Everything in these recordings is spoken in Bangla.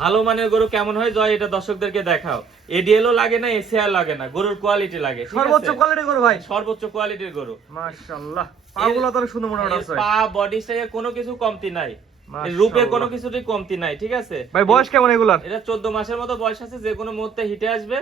ভালো মানের গরু কেমন হয়? জয় এটা দর্শকদেরকে দেখাও। এডিএলও লাগে না এসিআর লাগে না গরুর কোয়ালিটি লাগে সর্বোচ্চ কোয়ালিটির গরু ভাই। সর্বোচ্চ কোয়ালিটির গরু। মাশাআল্লাহ। পাগুলো তো সুন্দর মনে হচ্ছে পা বডি স্টাইলে কোনো কিছু কমতি নাই। রূপে রূপের কোনো কিছুরই কমতি নাই ঠিক আছে? ভাই বয়স কেমন এগুলার? এটা চোদ্দ মাসের মতো বয়স আছে যে কোনো মুহূর্তে হিটে আসবে।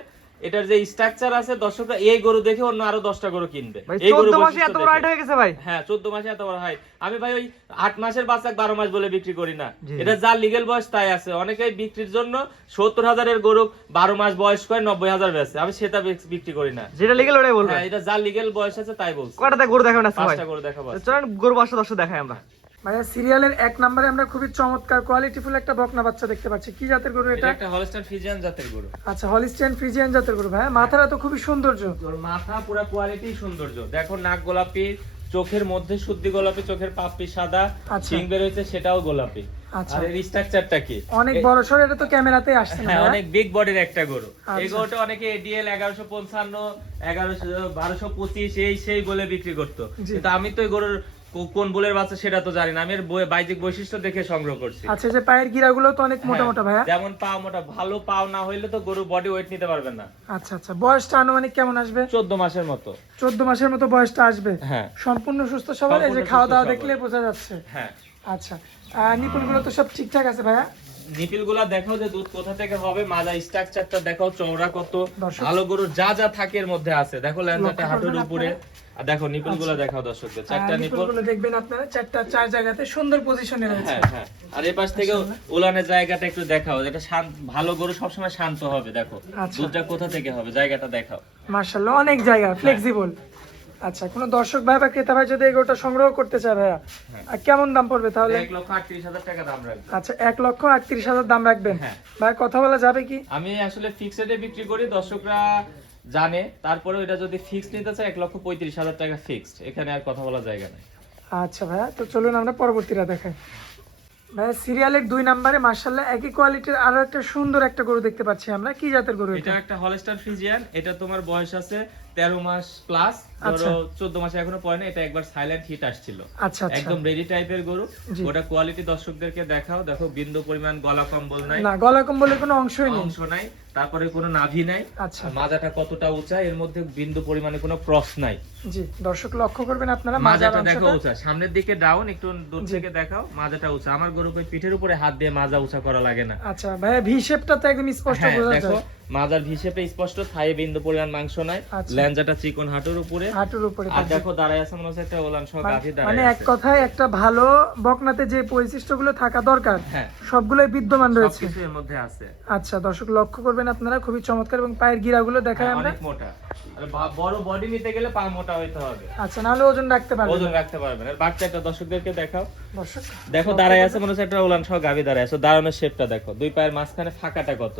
এটার যে স্ট্রাকচার আছে দর্শকরা এই গরু দেখে অন্য আরও দশটা গরু কিনবে। এই গরু মাসে এত বড় হাইট হয়ে গেছে ভাই। হ্যাঁ চোদ্দ মাসে এত বড় হাইট আমি ভাই ওই আট মাসের বাচ্চা বারো মাস বলে বিক্রি করি না। এটা যার লিগেল বয়স তাই আছে। অনেকেই বিক্রির জন্য সত্তর হাজারের গরু বারো মাস বয়স করে নব্বই হাজার বেচে। আমি সেটা বিক্রি করি না। যেটা লিগেল ওটাই বলবেন। হ্যাঁ এটা যার লিগেল বয়স আছে তাই বলছি। কয়টাতে গরু দেখাবেন ভাই? পাঁচটা গরু দেখাবো চলেন গরু বাসা দর্শক দেখাই আমরা। ভাইয়া সিরিয়ালের এক নম্বরে আমরা খুবই চমৎকার কোয়ালিটিফুল একটা বকনা বাচ্চা দেখতে পাচ্ছি। কি জাতের গরু এটা? এটা একটা হলস্টার ফিজিয়ান জাতের গরু। আচ্ছা হলিস্টিয়ান ফ্রিজিয়ান জাতের গরু। ভাইয়া মাথাটা তো খুবই সৌন্দর্য। ওর মাথা পুরো কোয়ালিটি সৌন্দর্য। দেখো নাক গোলাপি চোখের মধ্যে শুদ্ধি গোলাপি চোখের পাপড়ি সাদা আচ্ছা। শিং বের হয়েছে সেটাও গোলাপি। আচ্ছা। আর এর স্ট্রাকচারটা কি? অনেক বড় সর এটা তো ক্যামেরাতে আসছে না হ্যাঁ অনেক বিগ বডির একটা গরু। এই আচ্ছা। গরুটা অনেকে এডিএল এগারোশো পঞ্চান্ন এগারোশো বারোশো পঁচিশ এই সেই বলে বিক্রি করতো। কিন্তু আমি তো এই গরুর কোন বোলের বাচ্চা সেটা তো জানি না। আমি এর বাইজিক বৈশিষ্ট্য দেখে সংগ্রহ করছি। আচ্ছা যে পায়ের গিরাগুলো তো অনেক মোটা হ্যাঁ, মোটা ভাইয়া। যেমন পা মোটা ভালো পা না হইলে তো গরু বডি ওয়েট নিতে পারবে না। আচ্ছা আচ্ছা বয়সটা আনুমানিক কেমন আসবে? চোদ্দ মাসের মতো। চোদ্দ মাসের মতো বয়সটা আসবে? হ্যাঁ। সম্পূর্ণ সুস্থ সবার এই যে খাওয়া দাওয়া। দেখলে বোঝা যাচ্ছে। হ্যাঁ। আচ্ছা নিপুণ নিপুণগুলো তো সব ঠিকঠাক আছে ভাইয়া? নিপিলগুলা দেখো যে দুধ কোথা থেকে হবে মাজা স্ট্রাকচারটা চওড়া কত। ভালো গরুর যা যা থাকে এর মধ্যে আছে। দেখো হাঁটুর উপরে। আর দেখো নিপিল দেখাও দর্শকদের। চারটা নিপল দেখবেন আপনারা। চারটা চার জায়গাতে সুন্দর পজিশনে রয়েছে। হ্যাঁ হ্যাঁ। আর এই পাশ থেকে উলানের জায়গাটা একটু দেখাও এটা শান্ত ভালো গরু সবসময় শান্ত হবে দেখো। আচ্ছা। দুধটা কোথা থেকে হবে জায়গাটা দেখাও। মার্শাল্লাহ অনেক জায়গা ফ্লেক্সিবল আচ্ছা কোনো দর্শক ভাই বা ক্রেতা ভাই যদি এগুলোটা সংগ্রহ করতে চায় ভাইয়া হ্যাঁ। আর কেমন দাম পড়বে তাহলে? এক লক্ষ আটত্রিশ হাজার টাকা দাম রাখবেন আচ্ছা এক লক্ষ আটত্রিশ হাজার দাম রাখবেন। হ্যাঁ। ভাই কথা বলা যাবে কি? আমি আসলে ফিক্সডে বিক্রি করি দর্শকরা জানে। তারপরে এটা যদি ফিক্স নিতে চায় এক লক্ষ পঁয়ত্রিশ হাজার টাকা ফিক্সড এখানে আর কথা বলার জায়গা নেই। আচ্ছা ভাইয়া তো চলুন আমরা পরবর্তীটা দেখাই। ভাইয়া সিরিয়ালের দুই নম্বরে মার্শাল্লাহ একই কোয়ালিটির আরও একটা সুন্দর একটা গরু দেখতে পাচ্ছি আমরা। কি জাতের গরু এটা? এটা একটা হলস্টার ফ্রিজিয়ান। এটা তোমার বয়স আছে তেরো মাস প্লাস আচ্ছা। ধরো চোদ্দ মাসে এখনও পড়ে না এটা একবার সাইলেন্ট হিট আসছিল। আচ্ছা আচ্ছা। একদম রেডি টাইপের গরু ওটা কোয়ালিটি দর্শকদেরকে দেখাও। দেখো বিন্দু পরিমাণ গলা কম্বল নাই। না গলা কম্বলের কোনো অংশই নেই। অংশ নাই তারপরে কোনো নাভি নাই। আচ্ছা। মাজাটা কতটা উঁচা এর মধ্যে বিন্দু পরিমাণে কোনো ক্রস নাই। জি দর্শক লক্ষ্য করবেন আপনারা মাজাটা দেখো উঁচা। সামনের দিকে ডাউন একটু দূর থেকে দেখাও মাজাটা উঁচা। আমার গরুকে পিঠের উপরে হাত দিয়ে মাজা উঁচা করা লাগে না। আচ্ছা ভাইয়া ভি শেপটা তো একদম স্পষ্ট হ্যাঁ, বোঝা দেখো যায়। মাজার হিসেবে স্পষ্ট থায়ে বিন্দু পরিমাণ মাংস নাই। আচ্ছা। ল্যাঞ্জাটা চিকন হাঁটুর উপরে। হাঁটুর উপরে আর দেখো দাঁড়ায় আছে মনে হচ্ছে একটা ওলান সহ গাভী মানে এক কথায় একটা ভালো বকনাতে যে বৈশিষ্ট্যগুলো থাকা দরকার হ্যাঁ। সবগুলোই বিদ্যমান রয়েছে। এর মধ্যে আছে। আচ্ছা দর্শক লক্ষ্য করবেন আপনারা খুবই চমৎকার এবং পায়ের গিরাগুলো দেখায় হ্যাঁ, আমরা। অনেক মোটা। বড় বডি নিতে গেলে পা মোটা হইতে হবে। আচ্ছা নাহলে ওজন রাখতে পারবেন ওজন। রাখতে পারবেন আর বাচ্চাটা দর্শকদেরকে দেখাও। দর্শক দেখো দাঁড়ায় আছে মনে হচ্ছে একটা ওলান সহ গাভী দাঁড়ায় আছে। দাঁড়ানোর শেপটা দেখো। দুই পায়ের মাঝখানে ফাঁকাটা কত?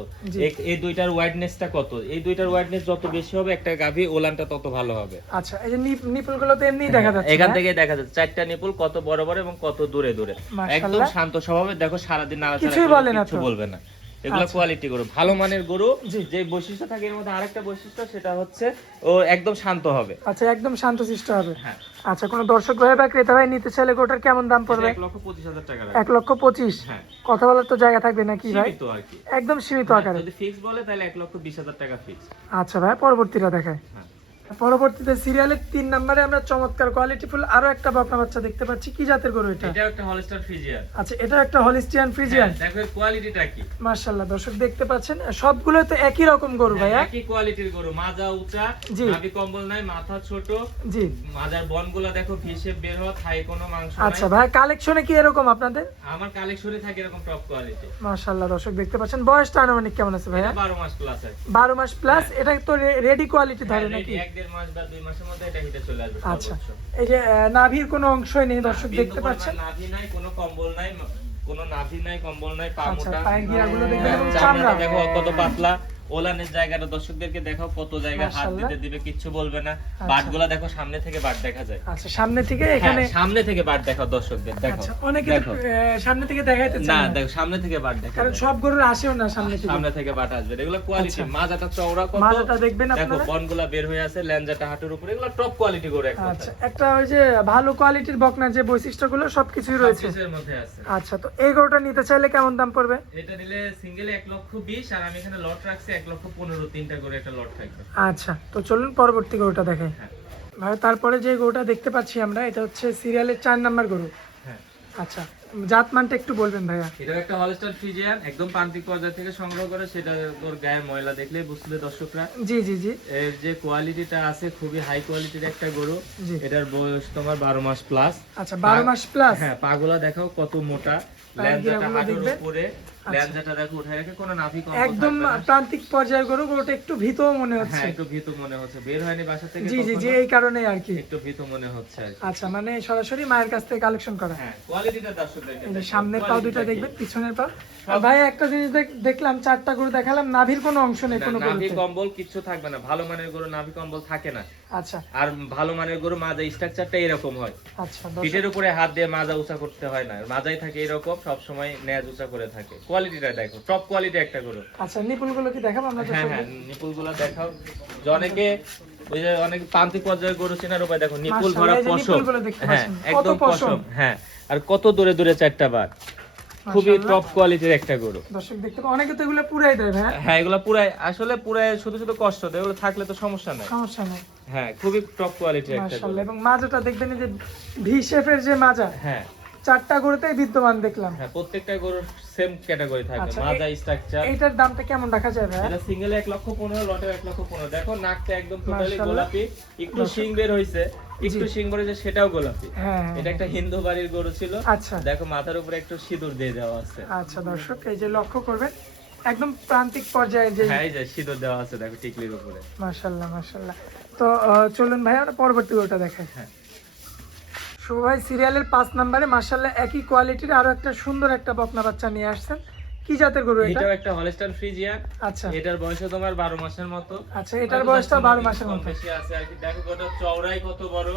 এই- দুইটার ওয়াইডনেসটা কত? এই দুইটার ওয়াইডনেস যত বেশি হবে একটা গাভী ওলানটা তত ভালো হবে। আচ্ছা এই যে নিপলগুলো তো এমনি দেখা যাচ্ছে এখান হ্যাঁ? থেকে দেখা যাচ্ছে। চারটা নিপুল কত বড় বড় এবং কত দূরে দূরে। একদম শান্ত স্বভাবে। দেখো সারাদিন নাড়াচাড়া কিচ্ছু বলবে না। এগুলো আচ্ছা। কোয়ালিটি গরু। ভালো মানের গরু যে বৈশিষ্ট্য থাকে এর মধ্যে আরেকটা বৈশিষ্ট্য সেটা হচ্ছে ও একদম শান্ত হবে। আচ্ছা একদম শান্ত শান্তশিষ্ট হবে। হ্যাঁ। আচ্ছা কোনো দর্শক ভাই বা ক্রেতা ভাই নিতে চাইলে গোটার কেমন দাম পড়বে? এক লক্ষ পঁচিশ হাজার টাকা এক লক্ষ পঁচিশ? হ্যাঁ। কথা বলার তো জায়গা থাকবে নাকি ভাই? সীমিত আর কি। একদম সীমিত হ্যাঁ, আকারে। যদি ফিক্স বলে তাহলে এক লক্ষ বিশ হাজার টাকা ফিক্স আচ্ছা ভাই পরবর্তীটা দেখায় হ্যাঁ। পরবর্তীতে সিরিয়ালের তিন নম্বরে আমরা চমৎকার কোয়ালিটিফুল আরও একটা বকনা বাচ্চা দেখতে পাচ্ছি। কি জাতের গরু এটা? এটা একটা হলস্টার ফ্রিজিয়ান। আচ্ছা এটা একটা হলিস্টিয়ান ফ্রিজিয়ান। দেখো এর কোয়ালিটিটা কি? মার্শাল্লাহ দর্শক দেখতে পাচ্ছেন সবগুলো তো একই রকম গরু ভাইয়া। একই কোয়ালিটির গরু মাজা উঁচা। নাভি কম্বল নাই মাথা ছোট। জি। মাজার বনগুলা দেখো ভিসে বের হওয়া থাই কোনো মাংস আচ্ছা ভাই কালেকশনে কি এরকম আপনাদের? আমার কালেকশনে থাকে এরকম টপ কোয়ালিটি মার্শাল্লাহ দর্শক দেখতে পাচ্ছেন বয়সটা আনুমানিক কেমন আছে ভাইয়া? বারো মাস প্লাস আছে। বারো মাস প্লাস এটা তো রেডি কোয়ালিটি ধরে হ্যাঁ, নাকি? ready, এক দেড় মাস বা দুই মাসের মধ্যে এটা হিটে চলে আসবে আচ্ছা। এই যে নাভির কোনো অংশই নেই দর্শক দেখতে পাচ্ছেন? নাভি নাই কোনো কম্বল নাই কোনো নাভি নাই কম্বল নাই পা আচ্ছা, মোটা গিরাগুলো দেখবেন হ্যাঁ। দেখো কত পাতলা। ওলানের জায়গাটা দর্শকদেরকে দেখাও কত জায়গা হাত দিতে দিবে কিচ্ছু বলবে না। বাটগুলা দেখো সামনে থেকে বাট দেখা যায়। আচ্ছা সামনে থেকে হ্যাঁ, এখানে সামনে থেকে বাট দেখাও দর্শকদের দেখো। আচ্ছা অনেকে দেখো। সামনে থেকে দেখাইতে না দেখো সামনে থেকে বাট দেখা কারণ সব গরুর আসেও না সামনে থেকে। সামনে থেকে বাট আসবে এগুলো কোয়ালিটি আচ্ছা। মাজাটা চওড়া কত? মাজাটা দেখবেন আপনারা। দেখো বনগুলা বের হয়ে আছে ল্যাঞ্জাটা হাঁটুর উপরে এগুলো টপ কোয়ালিটি করে এক আচ্ছা একটা ওই যে ভালো কোয়ালিটির বকনার যে বৈশিষ্ট্যগুলো সবকিছুই রয়েছে। এর মধ্যে আছে। আচ্ছা তো এই গরুটা নিতে চাইলে কেমন দাম পড়বে? এটা নিলে সিঙ্গেল এক লক্ষ বিশ আর আমি এখানে লট রাখছি এক লক্ষ পনেরো তিনটা করে একটা লট থাকবে। আচ্ছা তো চলুন পরবর্তী গরুটা হ্যাঁ। ভাই তারপরে যে গরুটা দেখতে পাচ্ছি আমরা এটা হচ্ছে সিরিয়ালের চার নাম্বার গরু। হ্যাঁ। আচ্ছা জাতমানটা একটু বলবেন ভাইয়া। এটা একটা হলস্টার ফ্রিজিয়ান একদম প্রান্তিক পর্যায় থেকে সংগ্রহ করে সেটা তোর গায়ে ময়লা দেখলেই বুঝলে দর্শকরা। জি জি জি। এর যে কোয়ালিটিটা আছে খুবই হাই কোয়ালিটির একটা গরু। এটার বয়স তোমার বারো মাস প্লাস আচ্ছা বারো মাস প্লাস হ্যাঁ পাগুলা দেখো কত মোটা। ল্যাঞ্জাটা হাঁটুর উপরে। ল্যাঞ্জাটা দেখো উঠে রেখে কোনো নাভি কম্প একদম প্রান্তিক পর্যায়ের গরু গরুটা একটু ভীত মনে হচ্ছে। হ্যাঁ একটু ভীতু মনে হচ্ছে। বের হয়নি বাসা থেকে জি জি জি এই কারণে আর কি। একটু ভীতু মনে হচ্ছে আচ্ছা মানে সরাসরি মায়ের কাছ থেকে কালেকশন করা। হ্যাঁ কোয়ালিটিটা দর্শকদেরকে এই যে দেখো, সামনের পাও দুইটা দেখবেন পিছনের আর ভাই একটা জিনিস দেখ- দেখলাম চারটা গরু দেখালাম নাভির কোনো অংশ নেই কোনো নাভি কম্বল কিচ্ছু থাকবে না। ভালো মানের গরু নাভি কম্বল থাকে না। আচ্ছা। আর ভালো মানের গরু মাজা স্ট্রাকচারটা এরকম হয়। আচ্ছা পিঠের উপরে হাত দিয়ে মাজা উঁচা করতে হয় না। মাজাই থাকে এরকম সব সময় ন্যাজ উঁচা করে থাকে। কোয়ালিটিটা দেখো টপ কোয়ালিটি একটা গরু। আচ্ছা নিপুলগুলো কি দেখাবো আমরা হ্যাঁ হ্যাঁ দর্শকদের? নিপুলগুলা দেখাও। যে অনেকে ওই যে অনেক প্রান্তিক পর্যায়ে গরু চেনার উপায় দেখো নিপুল ভরা পশম। হ্যাঁ একদম। পশম? হ্যাঁ আর কত দূরে দূরে চারটা বার খুবই টপ কোয়ালিটির একটা গরু। দর্শক দেখতে অনেকে তো এগুলো পুরাই দেয় ভাই। হ্যাঁ এগুলো পুরাই আসলে পুরাই শুধু শুধু কষ্ট দেয় এগুলো থাকলে তো সমস্যা নাই। সমস্যা নেই। হ্যাঁ খুবই টপ কোয়ালিটির একটা এবং মাজাটা দেখবেন যে ভি শেপের যে মাজা হ্যাঁ। চারটা গরুতেই বিদ্যমান দেখলাম। হ্যাঁ প্রত্যেকটা গরুর সেম ক্যাটাগরি থাকবে আচ্ছা, মাজা স্ট্রাকচার এইটার দামটা কেমন রাখা যায় ভাই এটা সিঙ্গেল এক লক্ষ পনেরো লটে এক লক্ষ পনেরো। দেখো নাকটা একদম টোটালি গোলাপি। একটু শিং বের হয়েছে একটু শিং বের হয়েছে সেটাও গোলাপি। হ্যাঁ এটা একটা হিন্দু বাড়ির গরু ছিল। আচ্ছা। দেখো মাথার উপরে একটু সিঁদুর দিয়ে দেওয়া আছে। আচ্ছা দর্শক এই যে লক্ষ্য করবেন একদম প্রান্তিক পর্যায়ে যে হ্যাঁ এই যে সিঁদুর দেওয়া আছে দেখো টিকলির উপরে। মাশাল্লাহ মাশাল্লাহ তো চলুন ভাই আমরা পরবর্তী গরুটা দেখাই। হ্যাঁ। শুভ ভাই সিরিয়ালের পাঁচ নম্বরে মাশাল্লাহ একই কোয়ালিটির আরও একটা সুন্দর একটা বকনা বাচ্চা নিয়ে আসছেন। কি জাতের গরু এটা? এটাও একটা হলস্টার ফ্রিজিয়ান আচ্ছা। এটার বয়স তোমার বারো মাসের মতো। আচ্ছা এটার বয়সটা বারো মাসের কম মতো। বেশি আছে আর কি। দেখো গোটার চওড়াই কত বড়।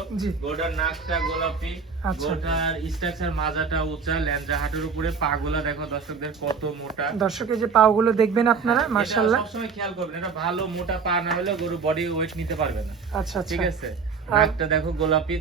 গোটার নাকটা গোলাপি। আচ্ছা। গোটার স্ট্রাকচার মাজাটা উঁচা ল্যাঞ্জা হাটের উপরে পাগুলা দেখো দর্শকদের কত মোটা। দর্শক এই যে পাওগুলো দেখবেন আপনারা এটা মাশাল্লাহ সবসময় খেয়াল করবেন এটা ভালো মোটা পা না হলে গরু বডি ওয়েট নিতে পারবে না। আচ্ছা আচ্ছা। ঠিক আছে? নাকটা দেখো গোলাপি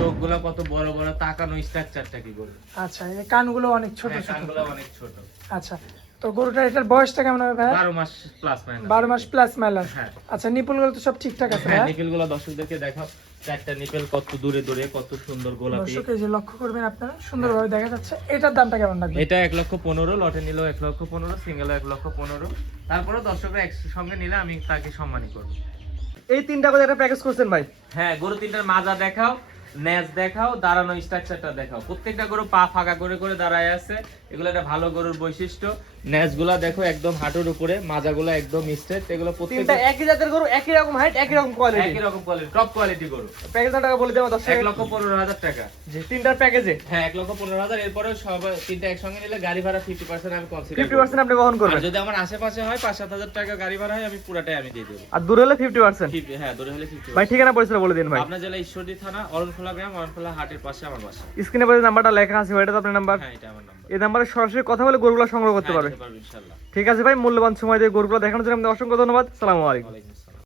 চোখগুলা কত বড় বড় তাকানো স্ট্রাকচারটা কি গরু আচ্ছা এই কানগুলো অনেক ছোট হ্যাঁ, ছোট। কানগুলা অনেক ছোট। আচ্ছা তো গরুটা এটার বয়সটা কেমন হবে ভাই বারো মাস প্লাস মাইনাস বারো মাস প্লাস হ্যাঁ। আচ্ছা নিপুলগুলো তো সব ঠিকঠাক আছে হ্যাঁ ভাই নিপেলগুলা দর্শকদেরকে দেখাও চারটা নিপেল কত দূরে দূরে কত সুন্দর গোলাপি। দর্শক এই যে লক্ষ্য করবেন আপনারা সুন্দরভাবে দেখা যাচ্ছে। এটার দামটা কেমন লাগবে? এটা এক লক্ষ পনেরো লটে নিল এক লক্ষ পনেরো সিঙ্গেল এক লক্ষ পনেরো। তারপরে দর্শকরা একসঙ্গে নিলে আমি তাকে সম্মানই করব। এই তিনটা করে একটা প্যাকেজ করছেন ভাই? হ্যাঁ গরু তিনটার মাজা দেখাও, নেজ দেখাও, দাঁড়ানো স্ট্রাকচারটা দেখাও। প্রত্যেকটা গরু পা ফাঁকা করে করে দাঁড়ায় আছে। এগুলো একটা ভালো গরুর বৈশিষ্ট্য। নেজগুলা দেখো একদম হাঁটুর উপরে মাজাগুলো একদম স্ট্রেট। এগুলো প্রত্যেকটা একই জাতের গরু একই রকম হাইট একই রকম কোয়ালিটি একই রকম কোয়ালিটি টপ কোয়ালিটি গরু। প্যাকেজ টাকা বলে দেওয়া দশ এক লক্ষ পনেরো হাজার টাকা। জি তিনটার প্যাকেজে। হ্যাঁ এক লক্ষ পনেরো হাজার। এরপরে সব তিনটা একসঙ্গে নিলে গাড়ি ভাড়া ফিফটি পার্সেন্ট আমি কনসিডার ফিফটি পার্সেন্ট আপনি বহন করবেন। যদি আমার আশেপাশে হয় পাঁচ সাত হাজার টাকা গাড়ি ভাড়া হয় আমি পুরাটাই আমি দিয়ে দেবো। আর দূরে হলে ফিফটি পার্সেন্ট 50 হ্যাঁ দূরে হলে ফিফটি ভাই ঠিকানা পরিচয় বলে দিন ভাই। আপনার জেলা ঈশ্বরদী থানা অরণখোলা গ্রাম অরণখোলা হাটের পাশে আমার বাসা। স্ক্রিনে পরে নাম্বারটা লেখা আছে ভাই, এটা তো আপনার নাম্বার। হ্যাঁ এটা আমার নাম্বার। এই নাম্বারে সরাসরি কথা বলে গরুগুলো সংগ্রহ করতে হ্যাঁ, পারবে। ঠিক আছে ভাই মূল্যবান সময় দিয়ে গরুগুলো দেখানোর জন্য আপনাদের অসংখ্য ধন্যবাদ। সালামু আলাইকুম। ওয়ালাইকুম আসসালাম